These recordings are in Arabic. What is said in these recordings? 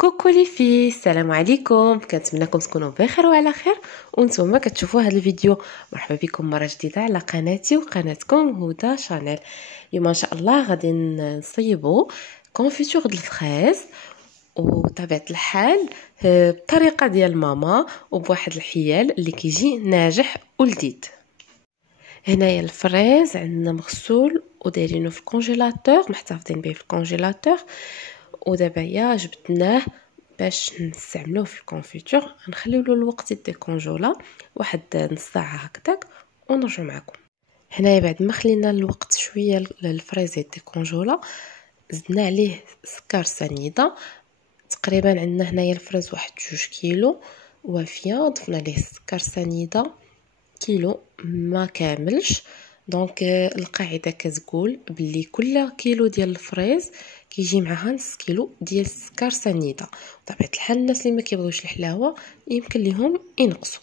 كوكو لي في السلام عليكم، كنتمنىكم تكونوا بخير وعلى خير. وانتم كتشوفوا هذا الفيديو، مرحبا بكم مره جديده على قناتي وقناتكم هدى شانيل. اليوم ان شاء الله غادي نصيبوا كونفيتور د الفريز وطبيعه الحال بطريقه ديال ماما وبواحد الحيال اللي كيجي ناجح ولذيذ. هنايا الفريز عندنا مغسول ودايرينه في الكونجيلاتور، محتفظين به في الكونجيلاتور، ودابا يا جبدناه باش نستعملوه في الكونفيتور. غنخليو له الوقت يديكونجولا واحد نص ساعه هكذاك ونرجع معكم. هنايا بعد ما خلينا الوقت شويه الفريز يديكونجولا، زدنا عليه سكر سنيده. تقريبا عندنا هنايا الفريز واحد 2 كيلو وافيه، ضفنا ليه سكر سنيده كيلو ما كاملش. دونك القاعده كتقول بلي كل كيلو ديال الفريز كيجي معها نص كيلو ديال السكر سنيده. بطبيعه الحال الناس اللي ما كيبغيوش الحلاوه يمكن لهم ينقصوا.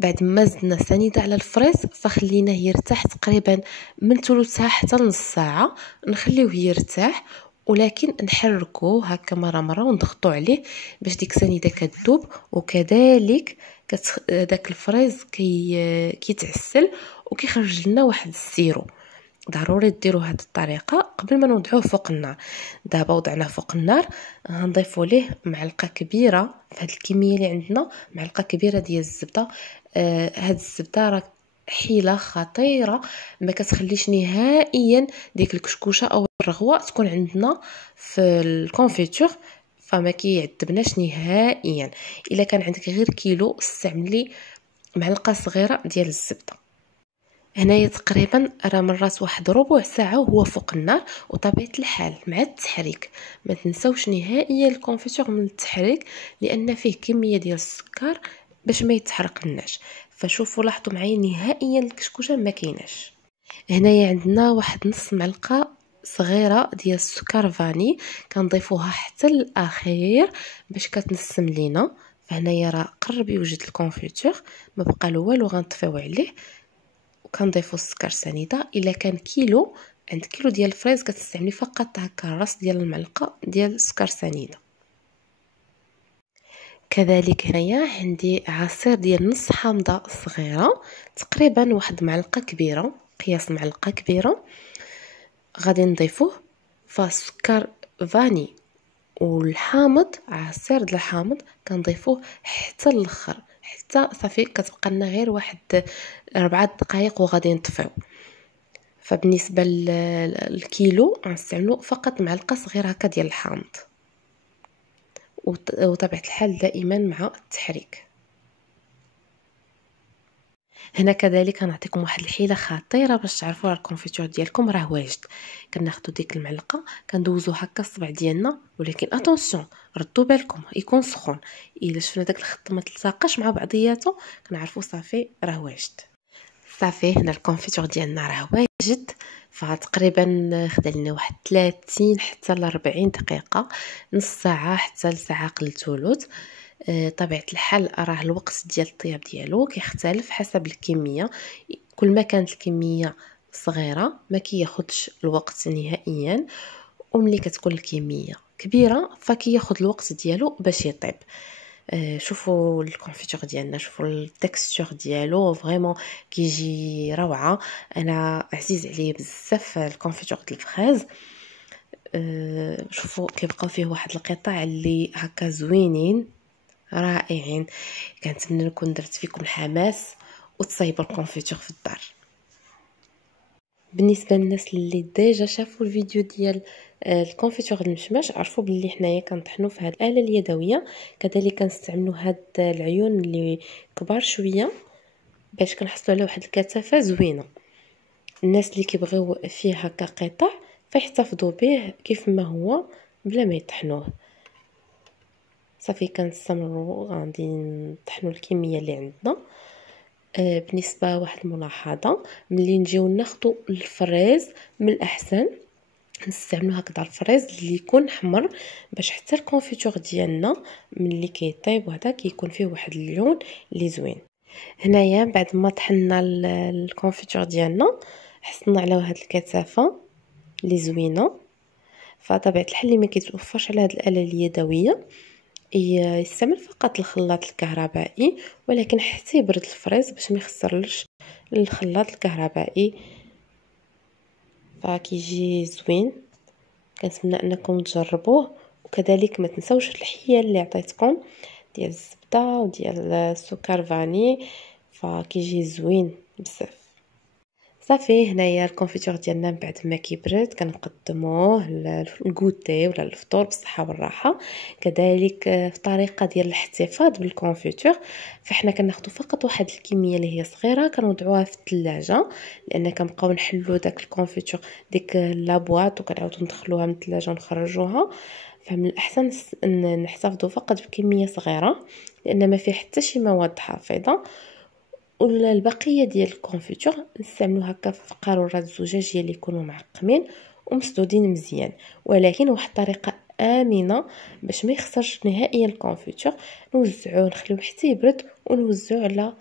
بعد ما زدنا سنيده على الفريز فخليناه يرتاح تقريبا من ثلث حتى نص ساعه، نخليوه يرتاح ولكن نحركوه هكا مره ونضغطوا عليه باش ديك السنيده كتذوب، وكذلك داك الفريز كيتعسل وكيخرج لنا واحد السيرو. ضروري ديروا هذه الطريقه قبل ما نوضعوه فوق النار. دابا وضعناه فوق النار، غنضيفوا ليه معلقه كبيره في هذه الكميه اللي عندنا، معلقه كبيره ديال الزبده. هذه الزبده راه حيله خطيره، ما كتخليش نهائيا ديك الكشكوشه او الرغوه تكون عندنا في الكونفيتور، فما كيعذبناش نهائيا. الا كان عندك غير كيلو استعملي معلقه صغيره ديال الزبده. هنايا تقريبا راه مرات واحد ربع ساعه وهو فوق النار. وطبيعه الحال مع التحريك ما تنساوش نهائيا الكونفيتور من التحريك، لان فيه كميه ديال السكر باش ما يتحرق لناش. فشوفوا لاحظوا معايا نهائيا الكشكوشه ما كايناش. هنايا عندنا واحد نص معلقه صغيره ديال السكر فاني، كنضيفوها حتى الاخير باش كتنسم لينا. فهنايا راه قرب يوجد الكونفيتور، ما بقى له والو، غنطفيو عليه وكنضيفوا السكر سنيده. الا كان كيلو، عند كيلو ديال الفريز كتستعملي فقط هكا راس ديال المعلقه ديال السكر سنيده. كذلك هنايا عندي عصير ديال نص حامضه صغيره، تقريبا واحد معلقه كبيره، قياس معلقه كبيره غادي نضيفوه. فالسكر فاني والحامض، عصير ديال الحامض كنضيفوه حتى الاخر، حتى صافي كتبقى لنا غير واحد 4 دقائق وغادي نطفيو. فبالنسبه للكيلو غنستعملوا فقط معلقه صغيره هكا ديال الحامض، وطبيعه الحال دائما مع التحريك. هنا كذلك غنعطيكم واحد الحيله خطيره باش تعرفوا راه الكونفيتور ديالكم راه واجد. كناخذوا ديك المعلقه كندوزو هكا الصبع ديالنا، ولكن اتونسيون ردوا بالكم يكون سخون. الا شفنا داك الخط ما تلصقش مع بعضياته كنعرفوا صافي راه واجد. صافي هنا الكونفيتور ديالنا راه واجد. فتقريبا خدا لنا واحد 30 حتى ل 40 دقيقه، نص ساعه حتى لساعه قل ثلث. طبيعه الحال راه الوقت ديال الطياب ديالو كيختلف حسب الكميه. كل ما كانت الكميه صغيره ما كياخذش الوقت نهائيا، وملي كتكون الكميه كبيره فكياخذ الوقت ديالو باش يطيب. شوفوا الكونفيتور ديالنا، شوفوا التكستور ديالو فريمون كيجي روعه. انا عزيز عليه بزاف الكونفيتور ديال الفريز. شوفوا كيبقاو فيه واحد القطع اللي هكا زوينين رائعين. كنتمنى نكون درت فيكم الحماس وتصايبوا الكونفيتور في الدار. بالنسبه للناس اللي ديجا شافوا الفيديو ديال الكونفيتور المشماش، عرفوا باللي حنايا كنطحنوا في هذه الاله اليدويه. كذلك كنستعملوا هاد العيون اللي كبار شويه باش كنحصلوا على واحد الكثافه زوينه. الناس اللي كيبغيو فيه هكا قطع فيحتفظوا به كيف ما هو بلا ما يطحنوه. صافي كنستمروا غادي نطحنوا الكميه اللي عندنا. بالنسبه واحد الملاحظه، ملي نجيو ناخذوا الفريز من الاحسن نستعملوا هكذا الفريز اللي يكون حمر، باش حتى الكونفيتور ديالنا ملي كيطيب وهذا كيكون فيه واحد اللون اللي زوين. هنايا بعد ما طحنا الكونفيتور ديالنا حصلنا على واحد الكثافه اللي زوينه. فطبيعه الحال اللي ما كيتوفرش على هذه الاله اليدويه يستعمل فقط الخلاط الكهربائي، ولكن حتى يبرد الفريز باش ما يخسرلش الخلاط الكهربائي. فكيجي زوين، كنتمنى انكم تجربوه. وكذلك ما تنسوش الحيل اللي عطيتكم ديال الزبده وديال السكر فاني، فكيجي زوين بزاف. صافي هنايا الكونفيتور ديالنا من بعد ما كيبرد كنقدموه للغوتي ولا الفطور بالصحه والراحه. كذلك في طريقه ديال الاحتفاظ بالكونفيتور، فاحنا كناخذوا فقط واحد الكميه اللي هي صغيره كنوضعوها في الثلاجه، لان كنبقاو نحلوا داك الكونفيتور ديك لابواط وكنعاودوا ندخلوها من الثلاجه ونخرجوها. فمن الاحسن نحتفظوا فقط بكميه صغيره، لان ما فيه حتى شي مواد حافظه. والبقيه ديال الكونفيتور نستعملو هكا في قارورات زجاجيه اللي يكونوا معقمين ومسدودين مزيان، ولكن واحد الطريقه امنه باش ما يخسرش نهائيا الكونفيتور. نوزعوه نخليوه حتى يبرد ونوزعوه على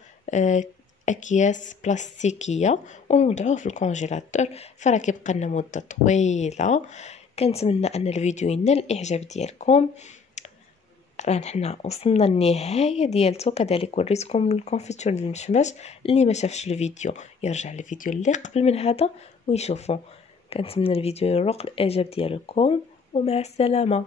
اكياس بلاستيكيه ونوضعوه في الكونجيلاتور، فراه كيبقى لنا مده طويله. كنتمنى ان الفيديو ينال الاعجاب ديالكم. راه حنا وصلنا للنهايه ديالته. كذلك وريتكم الكونفيتور المشماش. اللي ما شافش الفيديو يرجع للفيديو اللي قبل من هذا ويشوفه. كنتمنى الفيديو يروق الاعجاب ديالكم، ومع السلامه.